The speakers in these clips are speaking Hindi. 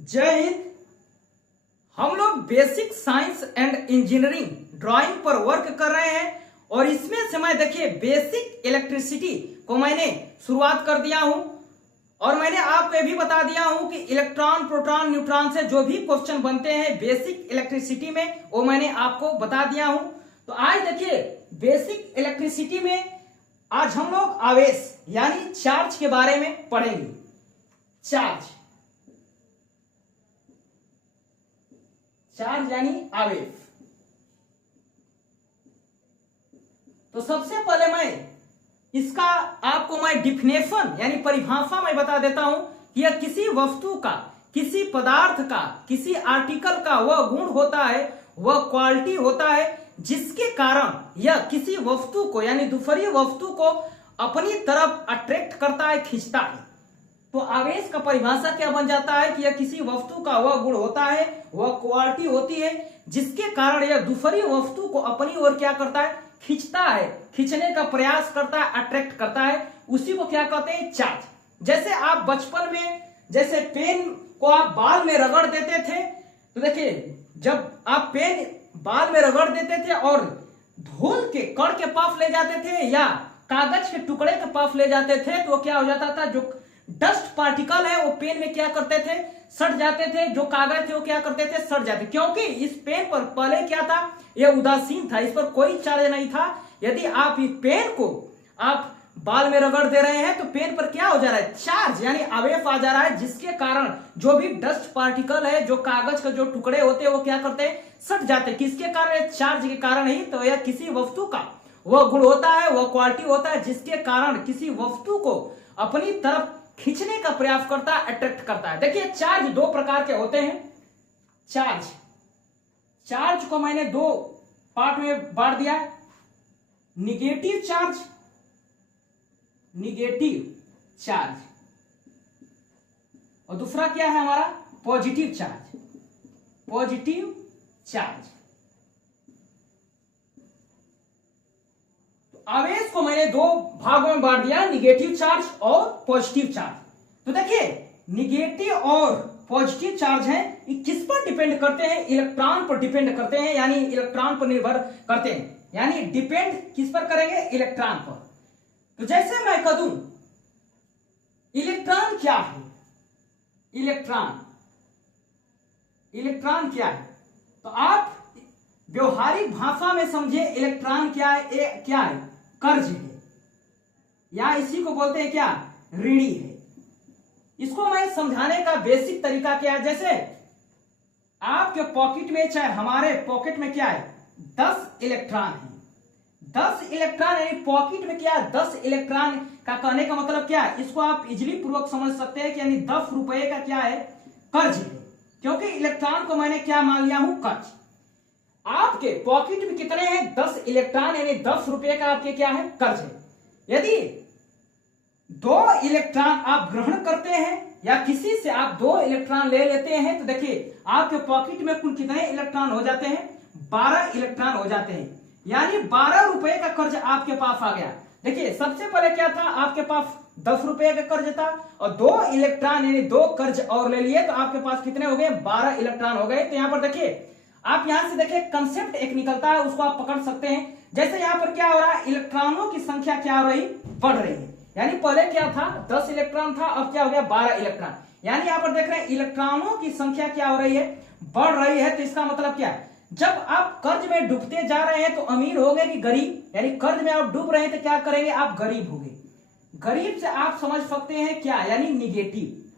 जय हिंद। हम लोग basic science and engineering drawing पर वर्क कर रहे हैं और इसमें से मैं देखिए बेसिक इलेक्ट्रिसिटी को मैंने शुरुआत कर दिया हूं और मैंने आपको ये भी बता दिया हूं कि इलेक्ट्रॉन प्रोटॉन न्यूट्रॉन से जो भी क्वेश्चन बनते हैं बेसिक इलेक्ट्रिसिटी में वो मैंने आपको बता दिया हूं। तो आज देखिए बेसिक इलेक्ट्रिसिटी में आज हम लोग आवेश यानी चार्ज के बारे में पढ़ेंगे। चार्ज यानी आवेश। तो सबसे पहले मैं इसका आपको मैं डिफिनेशन यानी परिभाषा मैं बता देता हूं कि यह किसी वस्तु का, किसी पदार्थ का, किसी आर्टिकल का वह गुण होता है, वह क्वालिटी होता है जिसके कारण यह किसी वस्तु को यानी दूसरी वस्तु को अपनी तरफ अट्रैक्ट करता है, खींचता है। तो आवेश का परिभाषा क्या बन जाता है कि यह किसी वस्तु का वह गुण होता है, वह क्वालिटी होती है जिसके कारण यह दूसरी वस्तु को अपनी ओर क्या करता है, खींचता है, खींचने का प्रयास करता है, अट्रैक्ट करता है। उसी को क्या कहते हैं, चार्ज। जैसे आप बचपन में जैसे पेन को आप बाल में रगड़ देते थे, तो देखिए जब आप पेन बाल में रगड़ देते थे और धूल के कण के पास ले जाते थे या कागज के टुकड़े के पास ले जाते थे तो क्या हो जाता था, जो डस्ट पार्टिकल है वो पेन में क्या करते थे, सट जाते थे। जो कागज थे वो क्या करते थे, सट जाते, क्योंकि इस पेन पर पहले क्या था, यह उदासीन था, इस पर कोई चार्ज नहीं था। यदि आप इस पेन को आप बाल में रगड़ दे रहे हैं तो पेन पर क्या हो जा रहा है, चार्ज यानी आवेश आ जा रहा है, जिसके कारण जो भी डस्ट पार्टिकल है, जो कागज के जो टुकड़े होते हैं वो क्या करते हैं, सट जाते। किसके कारण, चार्ज के कारण ही। तो यह किसी वस्तु का वह गुण होता है, वह क्वालिटी होता है जिसके कारण किसी वस्तु को अपनी तरफ खींचने का प्रयास करता है, अट्रैक्ट करता है। देखिए चार्ज दो प्रकार के होते हैं। चार्ज को मैंने दो पार्ट में बांट दिया है, निगेटिव चार्ज और दूसरा क्या है हमारा, पॉजिटिव चार्ज। आवेश को मैंने दो भागों में बांट दिया, निगेटिव चार्ज और पॉजिटिव चार्ज। तो देखिए निगेटिव और पॉजिटिव चार्ज है, ये किस पर डिपेंड करते हैं, इलेक्ट्रॉन पर डिपेंड करते हैं, यानी इलेक्ट्रॉन पर निर्भर करते हैं। यानी डिपेंड किस पर करेंगे, इलेक्ट्रॉन पर। तो जैसे मैं कह दूं इलेक्ट्रॉन क्या है, इलेक्ट्रॉन क्या है, तो आप व्यवहारिक भाषा में समझे इलेक्ट्रॉन क्या है, क्या है, कर्ज है, या इसी को बोलते हैं क्या, ऋणी है। इसको मैं समझाने का बेसिक तरीका क्या है, जैसे आपके पॉकेट में चाहे हमारे पॉकेट में क्या है, 10 इलेक्ट्रॉन है। 10 इलेक्ट्रॉन यानी पॉकेट में क्या है, 10 इलेक्ट्रॉन का कहने का मतलब क्या है, इसको आप इजिली पूर्वक समझ सकते हैं कि यानी 10 रुपए का क्या है, कर्ज है, क्योंकि इलेक्ट्रॉन को मैंने क्या मान लिया हूं, कर्ज। आपके पॉकेट में कितने हैं, 10 इलेक्ट्रॉन यानी 10 रुपए का आपके क्या है, कर्ज है। यदि 2 इलेक्ट्रॉन आप ग्रहण करते हैं या किसी से आप 2 इलेक्ट्रॉन ले लेते हैं तो देखिए आपके पॉकेट में कुल कितने इलेक्ट्रॉन हो जाते हैं, 12 इलेक्ट्रॉन हो जाते हैं, यानी 12 रुपए का कर्ज आपके पास आ गया। देखिए सबसे पहले क्या था, आपके पास 10 रुपए का कर्ज था और 2 इलेक्ट्रॉन यानी 2 कर्ज और ले लिए तो आपके पास कितने हो गए, 12 इलेक्ट्रॉन हो गए। तो यहां पर देखिए आप यहां से देखिए कंसेप्ट एक निकलता है, उसको आप पकड़ सकते हैं। जैसे यहां पर क्या हो रहा है, इलेक्ट्रॉनों की संख्या क्या हो रही, बढ़ रही है। यानी पहले क्या था, 10 इलेक्ट्रॉन था, अब क्या हो गया, 12 इलेक्ट्रॉन। यानी यहां पर देख रहे हैं इलेक्ट्रॉनों की संख्या क्या हो रही है, बढ़ रही है। तो इसका मतलब क्या है, जब आप कर्ज में डूबते जा रहे हैं तो अमीर हो गए कि गरीब, यानी कर्ज में आप डूब रहे हैं तो क्या करेंगे, आप गरीब हो गए। गरीब से आप समझ सकते हैं क्या, यानी निगेटिव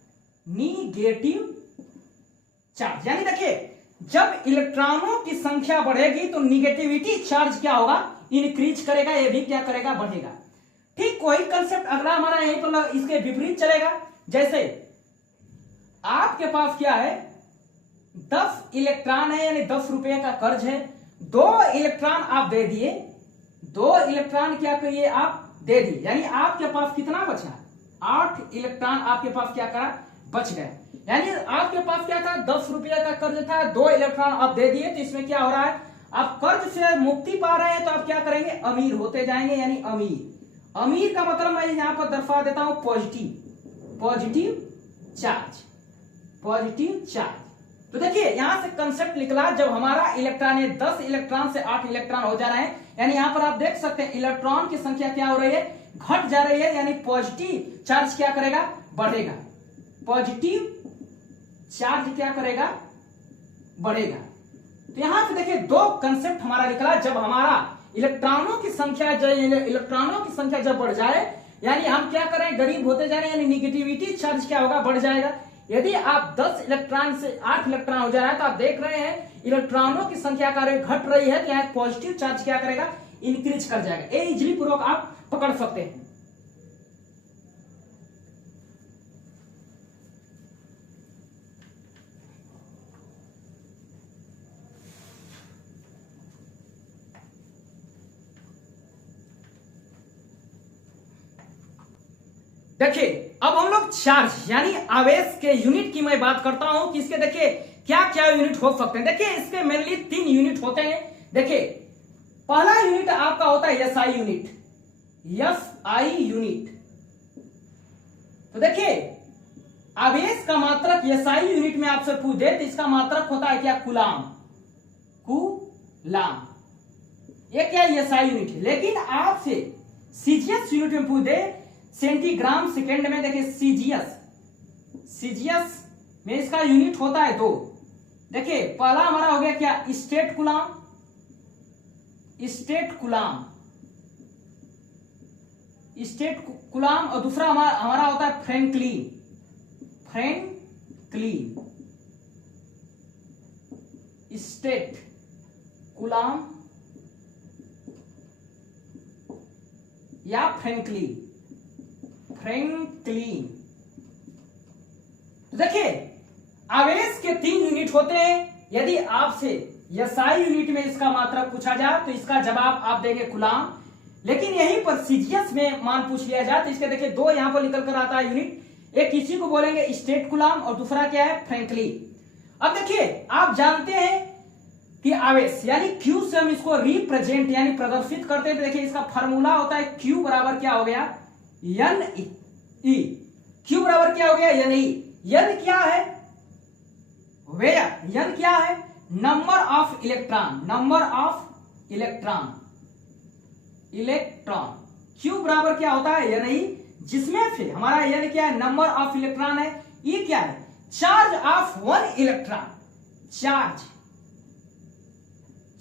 चार्ज। यानी देखिए जब इलेक्ट्रॉनों की संख्या बढ़ेगी तो निगेटिविटी चार्ज क्या होगा, इंक्रीज करेगा, ये भी क्या करेगा, बढ़ेगा। ठीक वही कंसेप्ट अगला हमारा यहीं पर इसके विपरीत चलेगा। जैसे आपके पास क्या है, 10 इलेक्ट्रॉन है यानी 10 रुपए का कर्ज है, 2 इलेक्ट्रॉन आप दे दिए, 2 इलेक्ट्रॉन क्या करिए, आप दे दिए, यानी आपके पास कितना बचा, 8 इलेक्ट्रॉन आपके पास क्या करा, बच गया। यानी आपके पास क्या था, 10 रुपया का कर्ज था, 2 इलेक्ट्रॉन आप दे दिए, तो इसमें क्या हो रहा है, आप कर्ज से मुक्ति पा रहे हैं तो आप क्या करेंगे, अमीर होते जाएंगे। यानी अमीर का मतलब मैं यहां पर दर्शा देता हूं पॉजिटिव चार्ज। Positive charge. तो देखिए यहां से कंसेप्ट निकला, जब हमारा इलेक्ट्रॉन है 10 इलेक्ट्रॉन से 8 इलेक्ट्रॉन हो जा रहे हैं, यानी यहां पर आप देख सकते हैं इलेक्ट्रॉन की संख्या क्या हो रही है, घट जा रही है, यानी पॉजिटिव चार्ज क्या करेगा, बढ़ेगा। पॉजिटिव चार्ज क्या करेगा, बढ़ेगा। तो यहां से देखिए दो कंसेप्ट हमारा निकला, जब हमारा इलेक्ट्रॉनों की संख्या जब बढ़ जाए, यानी हम क्या करें, गरीब होते जा रहे हैं, यानी निगेटिविटी चार्ज क्या होगा, बढ़ जाएगा। यदि आप 10 इलेक्ट्रॉन से 8 इलेक्ट्रॉन हो जा रहा है, तो आप देख रहे हैं इलेक्ट्रॉनों की संख्या कार्य घट रही है, तो यहाँ पॉजिटिव चार्ज क्या करेगा, इंक्रीज कर जाएगा। ये इजिली पूर्वक आप पकड़ सकते हैं। देखिए अब हम लोग चार्ज यानी आवेश के यूनिट की मैं बात करता हूं कि इसके देखिए क्या क्या यूनिट हो सकते हैं। देखिए इसके मेनली 3 यूनिट होते हैं। देखिए पहला यूनिट आपका होता है एसआई यूनिट, एसआई यूनिट। तो देखिए आवेश का मात्रक एसआई यूनिट में आपसे पूछ दे तो इसका मात्रक होता है क्या, कूलाम, कूलाम। ये क्या एसआई यूनिट है। लेकिन आपसे सीजीएस यूनिट में पूछ दे सेंटीग्राम सेकेंड में, देखिए सीजीएस में इसका यूनिट होता है 2। देखिए पहला हमारा हो गया क्या, state coulomb, state coulomb, state coulomb. और दूसरा हमारा होता है फ्रैंकलिन, फ्रैंकलिन स्टेट कूलाम या फ्रैंकलिन, फ्रैंकलिन। तो देखिए आवेश के 3 यूनिट होते हैं। यदि आपसे एसआई यूनिट में इसका मात्रक पूछा जाए तो इसका जवाब आप देंगे कूलाम। लेकिन यहीं पर सीजीएस में मान पूछ लिया जाए तो इसके देखिए 2 यहां पर निकल कर आता है यूनिट। एक इसी को बोलेंगे स्टेट कूलाम और दूसरा क्या है, फ्रैंकलिन। अब देखिए आप जानते हैं कि आवेश यानी Q से हम इसको रिप्रेजेंट यानी प्रदर्शित करते हैं। तो देखिए इसका फॉर्मूला होता है Q बराबर क्या हो गया, एन ई। Q बराबर क्या हो गया, एन ई। एन क्या है, वेयर, एन क्या है, number of electron, number of electron, electron. Q बराबर क्या होता है, एन ई, जिसमें से हमारा एन क्या है, नंबर ऑफ इलेक्ट्रॉन है। ई क्या है, charge of 1 electron, charge,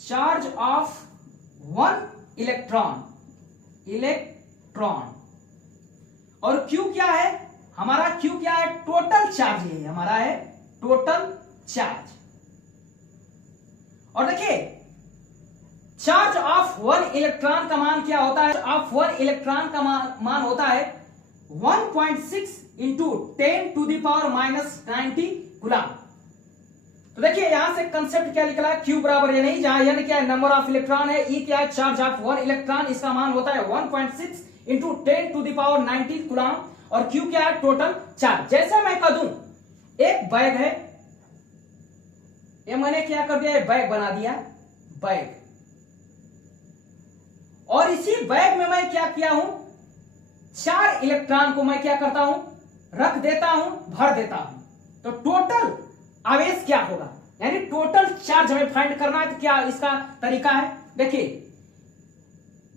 charge of 1 electron, electron. और Q क्या है, हमारा Q क्या है, टोटल चार्ज है, हमारा है टोटल चार्ज। और देखिए चार्ज ऑफ 1 इलेक्ट्रॉन का मान क्या होता है, ऑफ 1 इलेक्ट्रॉन का मान होता है 1.6 into 10 to the power -90 coulomb. तो देखिए यहां से कंसेप्ट क्या निकला, Q बराबर ये नहीं, जहां एन क्या है, नंबर ऑफ इलेक्ट्रॉन है, E क्या है, चार्ज ऑफ 1 इलेक्ट्रॉन, इसका मान होता है 1.6 into 10 to the power 90 coulomb. और Q क्या है, टोटल चार्ज। जैसे मैं कह दूं एक बैग है, ये मैंने क्या कर दिया, बैग बना दिया, बैग। और इसी बैग में मैं क्या किया हूं, 4 इलेक्ट्रॉन को मैं क्या करता हूं, रख देता हूं, भर देता हूं। तो टोटल आवेश क्या होगा, यानी टोटल चार्ज हमें फाइंड करना है। तो क्या इसका तरीका है, देखिए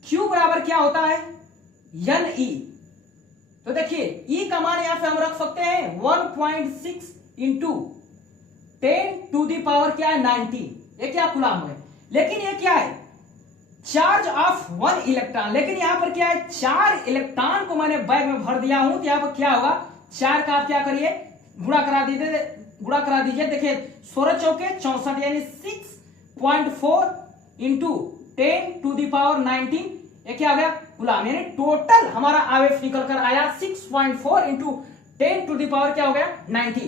Q बराबर क्या होता है, एन ई। तो देखिए E का मान यहां पे हम रख सकते हैं 1.6 इंटू 10 टू दी पावर क्या है 90, ये क्या कूलम है। लेकिन ये क्या है, चार्ज ऑफ 1 इलेक्ट्रॉन। लेकिन यहां पर क्या है, 4 इलेक्ट्रॉन को मैंने बैग में भर दिया हूं। तो यहां पर क्या होगा, 4 का आप क्या करिए, गुणा करा दीजिए। देखिए 16 चौके 64 यानी 6.4 इंटू 10 टू दी पावर 19, ये क्या हो गया, कूलम। यानी टोटल हमारा आवेश निकल कर आया 6.4 इंटू 10 टू दी पावर क्या हो गया 90।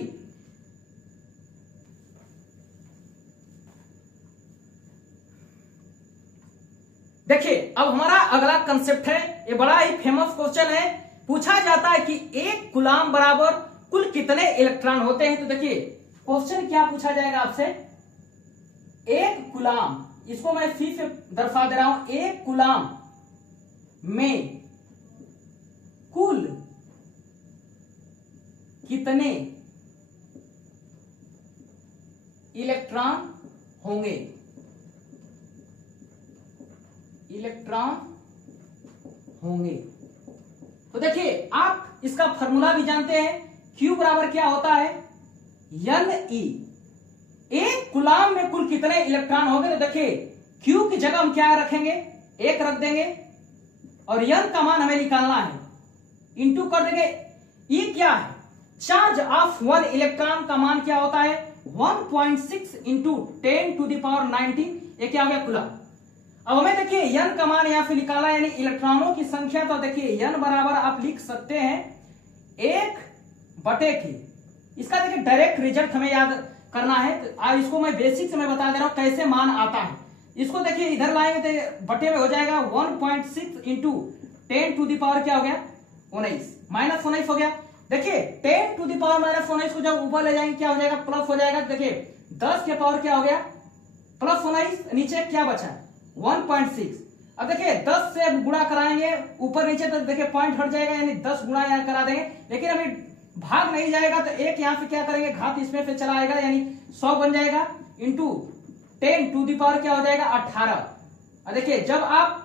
देखिए अब हमारा अगला कंसेप्ट है, ये बड़ा ही फेमस क्वेश्चन है। पूछा जाता है कि 1 कूलम बराबर कुल कितने इलेक्ट्रॉन होते हैं। तो देखिए क्वेश्चन क्या पूछा जाएगा आपसे, 1 कूलम, इसको मैं फिर से दर्शा दे रहा हूं, 1 कूलम में कुल कितने इलेक्ट्रॉन होंगे, इलेक्ट्रॉन होंगे। तो देखिए आप इसका फॉर्मूला भी जानते हैं, Q बराबर क्या होता है, Ne। एक कूलाम में कुल कितने इलेक्ट्रॉन होंगे, तो देखिए Q की जगह हम क्या रखेंगे, 1 रख देंगे और N का मान हमें निकालना है, इंटू कर देंगे। E क्या है, चार्ज ऑफ 1 इलेक्ट्रॉन का मान क्या होता है, 1.6 इंटू 10⁻19, ये क्या हो गया कूलाम। अब हमें देखिए N का मान यहां पे निकाला, यानी इलेक्ट्रॉनों की संख्या। तो देखिए N बराबर आप लिख सकते हैं 1/k। इसका देखिए डायरेक्ट रिजल्ट हमें याद करना है, तो इसको मैं बेसिक से मैं बता दे रहा हूं कैसे मान आता है। इसको देखिए इधर लाएंगे तो बटे में हो जाएगा 1.6 इंटू 10⁻ क्या हो गया 19, -19 हो गया। देखिए 10⁻⁻19 को जब ऊपर ले जाएंगे क्या हो जाएगा, प्लस हो जाएगा। देखिए 10 के पावर क्या हो गया प्लस 19, नीचे क्या बचा 1.6। अब देखिए 10 से गुणा कराएंगे ऊपर नीचे, तो देखिए पॉइंट हट जाएगा, यानी 10 गुणा यहां करा देंगे, लेकिन अभी भाग नहीं जाएगा तो एक यहां पे क्या करेंगे, घात इसमें फिर चला आएगा, यानी 100 बन जाएगा इंटू 10⁻ क्या हो जाएगा 18। अब देखिए जब आप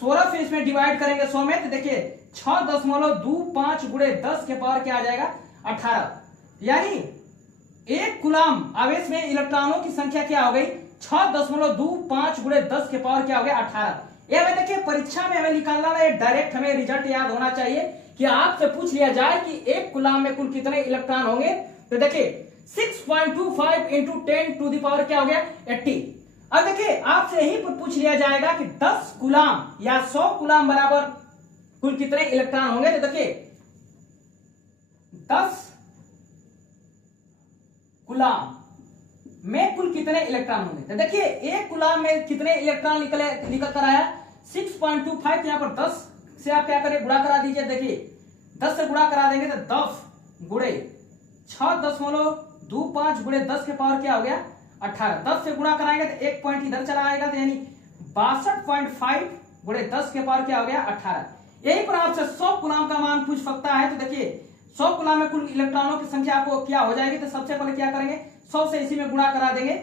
16 से इसमें डिवाइड करेंगे 100 में, तो देखिए 6.25 गुणे 10 के पावर क्या आ जाएगा 18, यानी एक कूलाम आवेश में इलेक्ट्रॉनों की संख्या क्या हो गई 6.25 गुणे 10 के पावर क्या हो गया 18। ये हमें देखिए परीक्षा में हमें निकालना है, डायरेक्ट हमें रिजल्ट याद होना चाहिए कि आपसे पूछ लिया जाए कि एक कूलाम में कुल कितने इलेक्ट्रॉन होंगे, तो देखिए 6.25 इंटू 10⁻ क्या हो गया 80। अब देखिए आपसे यही पर पूछ लिया जाएगा कि 10 कूलाम या 100 कूलाम बराबर कुल कितने इलेक्ट्रॉन होंगे, तो देखिए 10 कूलाम में कुल कितने इलेक्ट्रॉन होंगे, तो देखिए एक कूलाम में कितने इलेक्ट्रॉन निकल कर आया 6.25। यहां पर 10 से आप क्या करें गुणा करा दीजिए। देखिए 10 से गुणा करा देंगे तो 10 गुणे 6.25 गुणे 10 के पावर क्या हो गया 18। 10 से गुणा कराएंगे तो एक पॉइंट इधर चला आएगा, तो यानी 62.5 गुणे 10 के पावर क्या हो गया 18। यही पर आपसे 100 कूलाम का मान पूछ सकता है। तो देखिए 100 कूलाम में कुल इलेक्ट्रॉनों की संख्या आपको क्या हो जाएगी, तो सबसे पहले क्या करेंगे 100 से इसी में गुणा करा देंगे,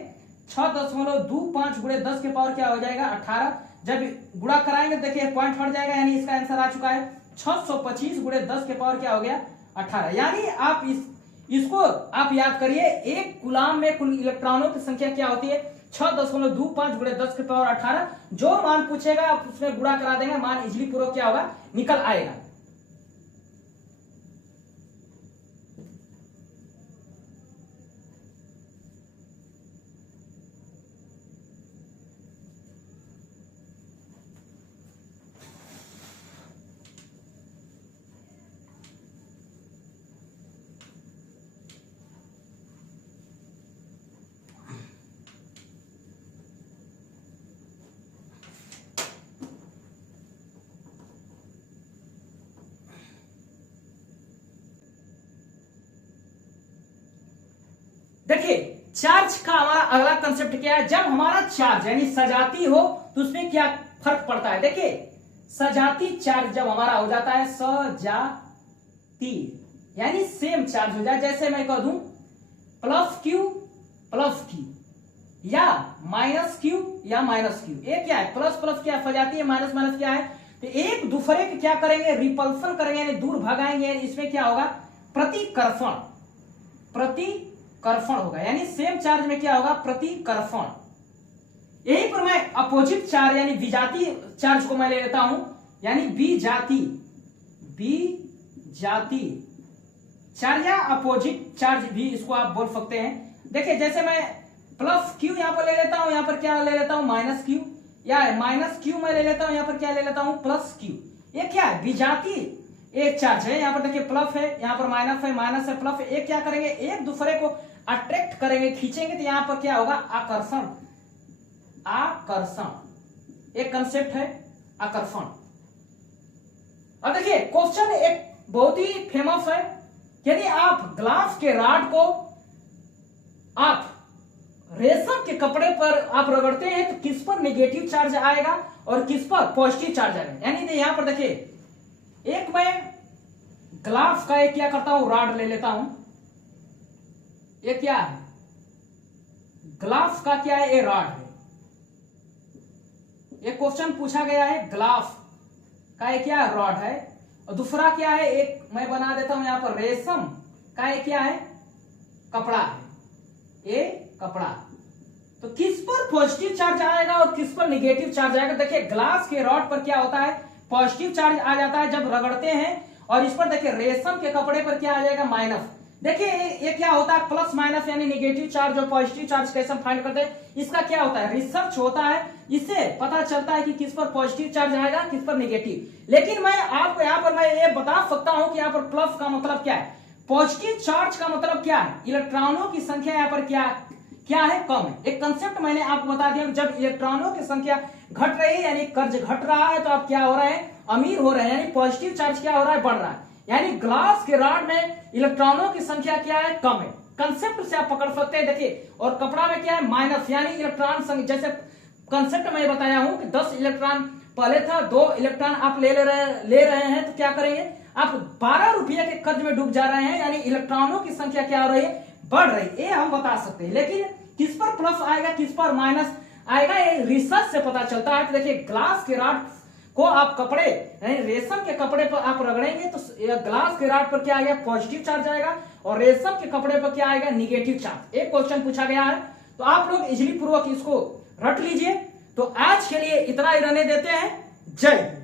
6.25 गुणे 10 के पावर क्या हो जाएगा 18। जब गुणा कराएंगे देखिए पॉइंट हट जाएगा, यानी इसका आंसर आ चुका है 625 गुणे 10 के पावर क्या हो गया 18। यानी आप इसको आप याद करिए, एक कूलाम में कुल इलेक्ट्रॉनों की संख्या क्या होती है 6.25 गुणे 10 के पावर 18। जो मान पूछेगा आप उसमें गुणा करा देंगे, मान इजिली पूरा क्या होगा निकल आएगा। देखिए चार्ज का हमारा अगला कंसेप्ट क्या है, जब हमारा चार्ज यानी सजाती हो तो उसमें क्या फर्क पड़ता है। देखिए सजाती चार्ज जब हमारा हो जाता है सजाती यानी सेम चार्ज हो जाए, जैसे मैं कह दूं प्लस क्यू या -q या -q, ये क्या है प्लस प्लस क्या सजाती है, माइनस माइनस क्या है, तो एक दूसरे के क्या करेंगे रिपल्सन करेंगे यानी दूर भगाएंगे, इसमें क्या होगा प्रतिकर्षण होगा, यानी सेम चार्ज में क्या होगा प्रतिकर्षण। यही पर मैं अपोजिट चार्ज यानी विजाती चार्ज को मैं ले लेता हूं, यानी विजाती चार्ज या अपोजिट चार्ज भी इसको आप बोल सकते हैं। देखिए जैसे मैं +q यहां पर ले लेता हूं, यहां पर क्या ले लेता हूं -q, या -q मैं ले लेता हूं, यहां पर क्या ले लेता हूं +q। ये क्या है विजाती एक चार्ज है, यहां पर देखिए प्लस है, यहां पर माइनस है, माइनस है प्लस है, एक क्या करेंगे एक दूसरे को अट्रैक्ट करेंगे खींचेंगे, तो यहां पर क्या होगा आकर्षण एक कंसेप्ट है आकर्षण। अब देखिए क्वेश्चन एक बहुत ही फेमस है, यदि आप ग्लास के राड को आप रेशम के कपड़े पर आप रगड़ते हैं तो किस पर नेगेटिव चार्ज आएगा और किस पर पॉजिटिव चार्ज आएगा। यानी यहां पर देखिए एक मैं ग्लास का एक क्या करता हूं राड ले लेता हूं, ये क्या है ग्लास का क्या है, ए रॉड है। एक क्वेश्चन पूछा गया है, ग्लास का एक क्या रॉड है, और दूसरा क्या है, एक मैं बना देता हूं यहां पर, रेशम का एक क्या है, कपड़ा है, ये कपड़ा। तो किस पर पॉजिटिव चार्ज आएगा और किस पर निगेटिव चार्ज आएगा? देखिए ग्लास के रॉड पर क्या होता है, पॉजिटिव चार्ज आ जाता है जब रगड़ते हैं, और इस पर देखिए रेशम के कपड़े पर क्या आ जाएगा, माइनस। देखिए ये क्या होता है, प्लस माइनस यानी नेगेटिव चार्ज और पॉजिटिव चार्ज कैसे फाइंड करते हैं, इसका क्या होता है, रिसर्च होता है, इससे पता चलता है कि किस पर पॉजिटिव चार्ज आएगा, किस पर नेगेटिव। लेकिन मैं आपको यहाँ पर मैं ये बता सकता हूं कि यहाँ पर प्लस का मतलब क्या है, पॉजिटिव चार्ज का मतलब क्या है, इलेक्ट्रॉनों की संख्या यहाँ पर क्या है, कम है। एक कंसेप्ट मैंने आपको बता दिया, जब इलेक्ट्रॉनों की संख्या घट रही है यानी कर्ज घट रहा है, तो आप क्या हो रहे हैं, अमीर हो रहे हैं, यानी पॉजिटिव चार्ज क्या हो रहा है, बढ़ रहा है। यानी ग्लास के रॉड में इलेक्ट्रॉनों की संख्या क्या है, कम है। कंसेप्ट से आप पकड़ सकते हैं। देखिए और कपड़ा में क्या है, माइनस, यानी इलेक्ट्रॉन संख्या, जैसे कंसेप्ट मैं बताया हूं कि 10 इलेक्ट्रॉन पहले था, 2 इलेक्ट्रॉन आप ले रहे हैं, तो क्या करेंगे आप, 12 रुपये के कर्ज में डूब जा रहे हैं, यानी इलेक्ट्रॉनों की संख्या क्या हो रही है, बढ़ रही है, ये हम बता सकते हैं। लेकिन किस पर प्लस आएगा, किस पर माइनस आएगा, ये रिसर्च से पता चलता है। तो देखिए ग्लास के रॉड को आप कपड़े यानी रेशम के कपड़े पर आप रगड़ेंगे तो ग्लास के रॉड पर क्या आएगा, पॉजिटिव चार्ज आएगा, और रेशम के कपड़े पर क्या आएगा, निगेटिव चार्ज। एक क्वेश्चन पूछा गया है, तो आप लोग इजीली पूर्वक इसको रट लीजिए। तो आज के लिए इतना ही रहने देते हैं। जय हिंद।